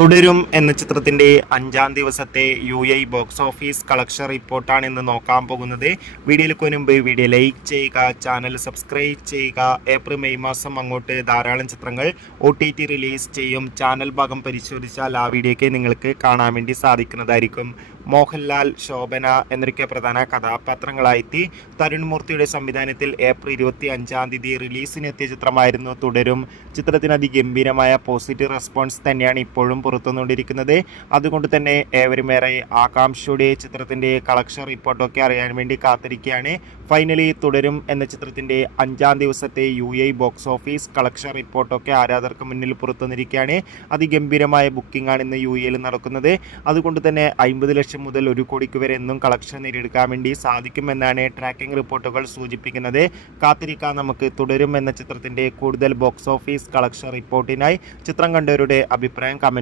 തുടരും എന്ന ചിത്രത്തിന്റെ 5-ാം ദിവസത്തെ UAE ബോക്സ് ഓഫീസ് കളക്ഷൻ റിപ്പോർട്ടാണ് ഇന്ന് നോക്കാൻ പോകുന്നത്. വീഡിയോയിലേക്ക് മുൻപ് വീഡിയോ ലൈക്ക് ചെയ്യുക, ചാനൽ സബ്സ്ക്രൈബ് ചെയ്യുക. ഏപ്രിൽ മെയ് മാസം അങ്ങോട്ട് ധാരാളം ചിത്രങ്ങൾ OTT റിലീസ് ചെയ്യും. ചാനൽ ഭാഗം പരിശോധിച്ചാൽ ആ വീഡിയോയ്ക്ക് നിങ്ങൾക്ക് കാണാൻ വേണ്ടി സാധിക്കുന്നതായിരിക്കും. മോഹൻലാൽ, ശോഭന എന്നൊക്കെ പ്രധാന കഥാപാത്രങ്ങളായെത്തി തരുൺ മൂർത്തിയുടെ സംവിധാനത്തിൽ ഏപ്രിൽ 25-ാം തീയതി റിലീസിനെത്തിയ ചിത്രമായിരുന്നു തുടരും. ചിത്രത്തിന് അതിഗംഭീരമായ പോസിറ്റീവ് റെസ്പോൺസ് തന്നെയാണ് ഇപ്പോഴും പുറത്തുവന്നുകൊണ്ടിരിക്കുന്നത്. അതുകൊണ്ട് തന്നെ ഏവരുമേറെ ആകാംക്ഷയുടെ ചിത്രത്തിൻ്റെ കളക്ഷൻ റിപ്പോർട്ടൊക്കെ അറിയാൻ വേണ്ടി കാത്തിരിക്കുകയാണ്. ഫൈനലി തുടരും എന്ന ചിത്രത്തിൻ്റെ 5-ാം ദിവസത്തെ UAE ബോക്സ് ഓഫീസ് കളക്ഷൻ റിപ്പോർട്ടൊക്കെ ആരാധകർക്ക് മുന്നിൽ പുറത്തുവന്നിരിക്കുകയാണ്. അതിഗംഭീരമായ ബുക്കിംഗ് ആണ് ഇന്ന് UAE നടക്കുന്നത്. അതുകൊണ്ട് തന്നെ 50 ലക്ഷം മുതൽ 1 കോടിക്ക് വരെ എന്നും കളക്ഷൻ നേടിയെടുക്കാൻ വേണ്ടി സാധിക്കുമെന്നാണ് ട്രാക്കിംഗ് റിപ്പോർട്ടുകൾ സൂചിപ്പിക്കുന്നത്. കാത്തിരിക്കാൻ നമുക്ക് തുടരും എന്ന ചിത്രത്തിൻ്റെ കൂടുതൽ ബോക്സ് ഓഫീസ് കളക്ഷൻ റിപ്പോർട്ടിനായി. ചിത്രം കണ്ടവരുടെ അഭിപ്രായം കമന്റ്